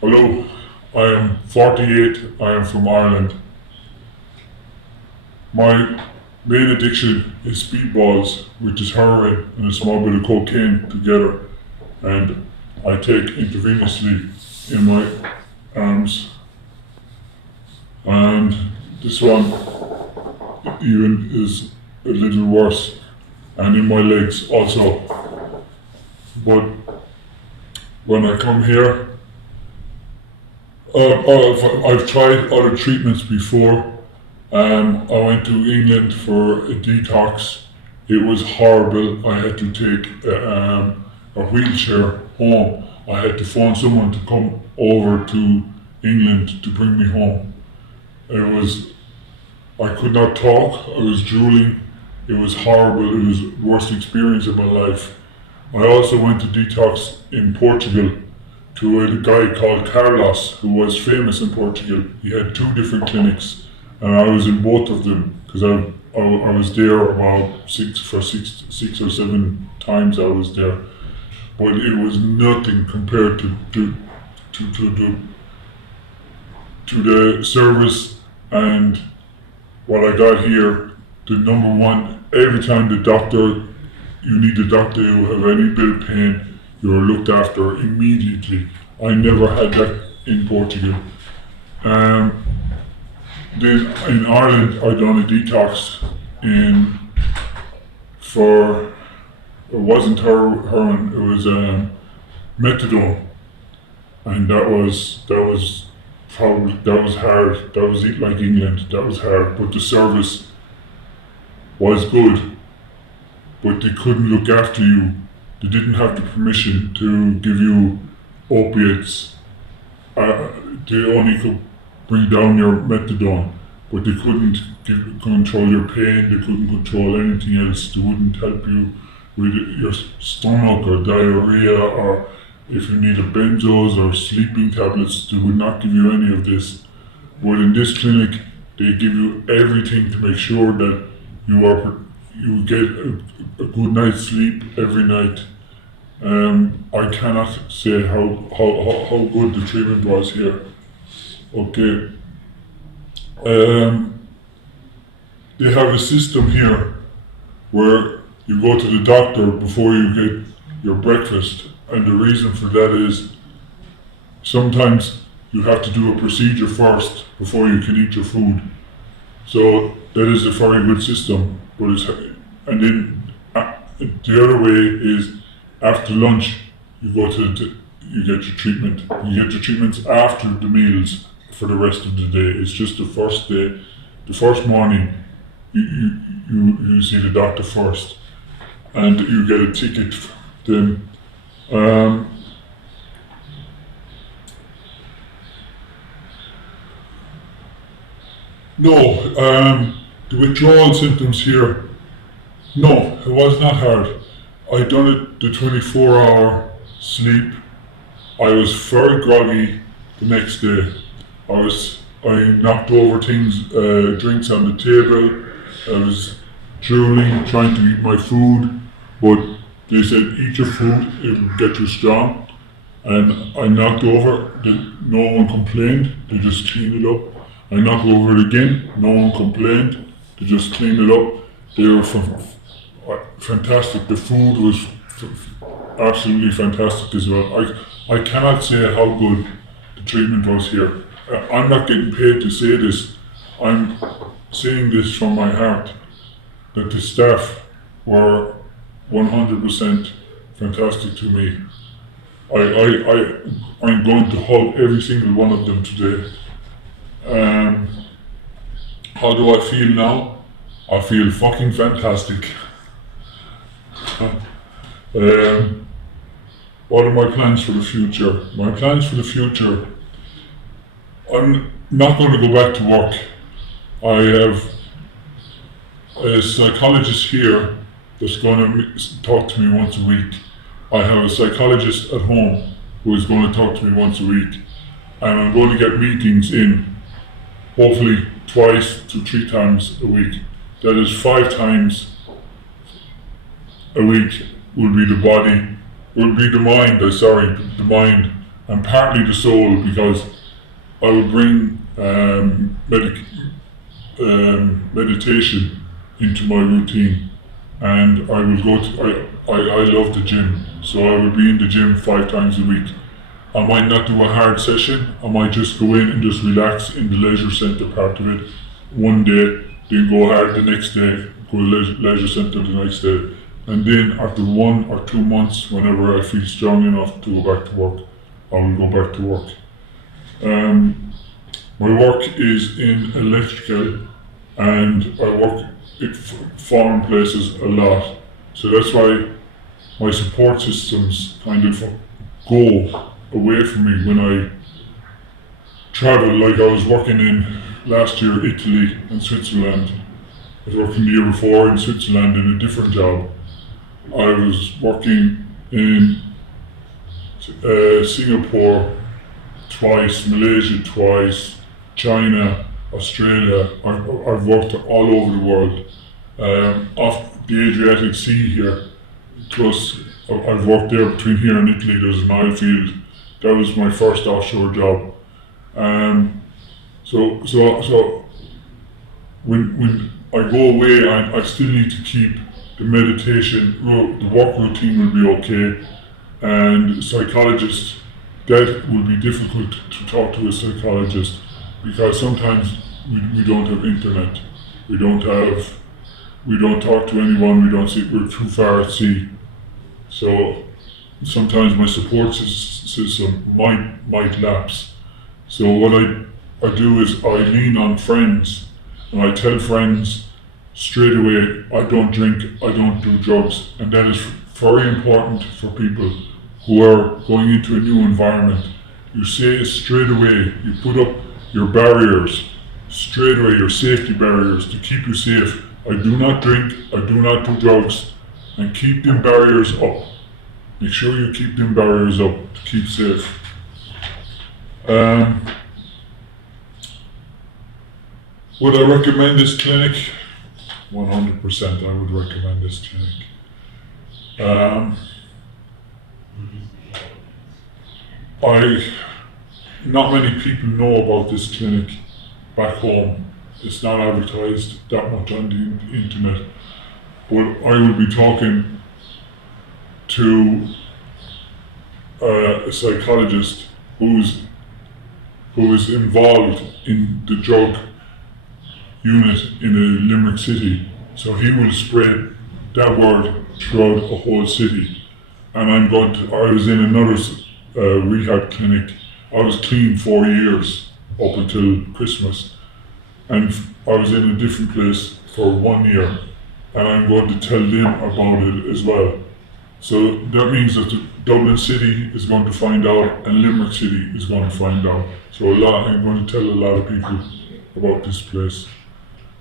Hello, I am 48, I am from Ireland. My main addiction is speedballs, which is heroin and a small bit of cocaine together, and I take intravenously in my arms. And this one even is a little worse, and in my legs also. But when I come here, I've tried other treatments before. I went to England for a detox. It was horrible. I had to take a wheelchair home. I had to phone someone to come over to England to bring me home. I could not talk. I was drooling. It was horrible. It was the worst experience of my life. I also went to detox in Portugal to a guy called Carlos, who was famous in Portugal. He had 2 different clinics, and I was in both of them because I was there about 6 or 7 times. I was there, but it was nothing compared to the service and what I got here. The number one, every time you need a doctor, you have any bit of pain, you're looked after immediately. I never had that in Portugal. Then in Ireland, I done a detox it wasn't heroin, it was methadone, and that was hard. That was like England. That was hard, but the service was good. But they couldn't look after you. They didn't have the permission to give you opiates. They only could bring down your methadone, but they couldn't control your pain. They couldn't control anything else. They wouldn't help you with your stomach or diarrhea, or if you needed benzos or sleeping tablets. They would not give you any of this. But in this clinic, they give you everything to make sure that you get a good night's sleep every night. I cannot say how good the treatment was here. Okay. They have a system here where you go to the doctor before you get your breakfast, and the reason for that is sometimes you have to do a procedure first before you can eat your food. So that is a very good system. And then the other way is after lunch you you get your treatment. You get your treatments after the meals for the rest of the day. It's just the first day, the first morning you see the doctor first, and you get a ticket then. The withdrawal symptoms here, no, it was not hard. I done it the 24-hour sleep. I was very groggy the next day. I knocked over things, drinks on the table. I was drooling, trying to eat my food, but they said eat your food, it will get you strong. And I knocked over, no one complained, they just cleaned it up. I knocked over it again, no one complained, they just cleaned it up. They were fantastic. The food was absolutely fantastic as well. I cannot say how good the treatment was here. I'm not getting paid to say this. I'm saying this from my heart, that the staff were 100% fantastic to me. I'm going to hug every single one of them today. How do I feel now? I feel fucking fantastic. What are my plans for the future? My plans for the future, I'm not going to go back to work. I have a psychologist here that's going to talk to me once a week. I have a psychologist at home who is going to talk to me once a week. And I'm going to get meetings in, hopefully 2 to 3 times a week. That is 5 times a week will be the mind, the mind and partly the soul, because I would bring meditation into my routine, and I will go to, I love the gym, so I would be in the gym 5 times a week. I might not do a hard session, I might just go in and just relax in the leisure centre part of it one day, then go hard the next day, go to leisure centre the next day, and then after 1 or 2 months, whenever I feel strong enough to go back to work, I will go back to work. My work is in electrical, and I work in foreign places a lot, so that's why my support systems kind of go away from me when I travel. Like I was working in last year Italy and Switzerland. I was working the year before in Switzerland in a different job. I was working in Singapore twice, Malaysia twice, China, Australia. I've worked all over the world. Off the Adriatic Sea here, plus I've worked there between here and Italy. There's an oil field. That was my first offshore job. So when I go away, I still need to keep the meditation, the work routine will be okay, and psychologist, that will be difficult to talk to a psychologist, because sometimes we don't have internet, we don't talk to anyone, we're too far at sea. So sometimes my support system might lapse. So what I do is I lean on friends, and I tell friends straight away, I don't drink, I don't do drugs, and that is very important for people who are going into a new environment. You say it straight away, you put up your barriers, straight away your safety barriers to keep you safe. I do not drink, I do not do drugs, and keep them barriers up. Make sure you keep them barriers up to keep safe. Would I recommend this clinic? 100% I would recommend this clinic. Not many people know about this clinic back home. It's not advertised that much on the internet. But I will be talking to a psychologist who is involved in the drug unit in a Limerick city. So he will spread that word throughout a whole city. And I was in another rehab clinic. I was clean 4 years up until Christmas. And I was in a different place for 1 year. And I'm going to tell them about it as well. So that means that Dublin City is going to find out and Limerick City is going to find out. So I'm going to tell a lot of people about this place.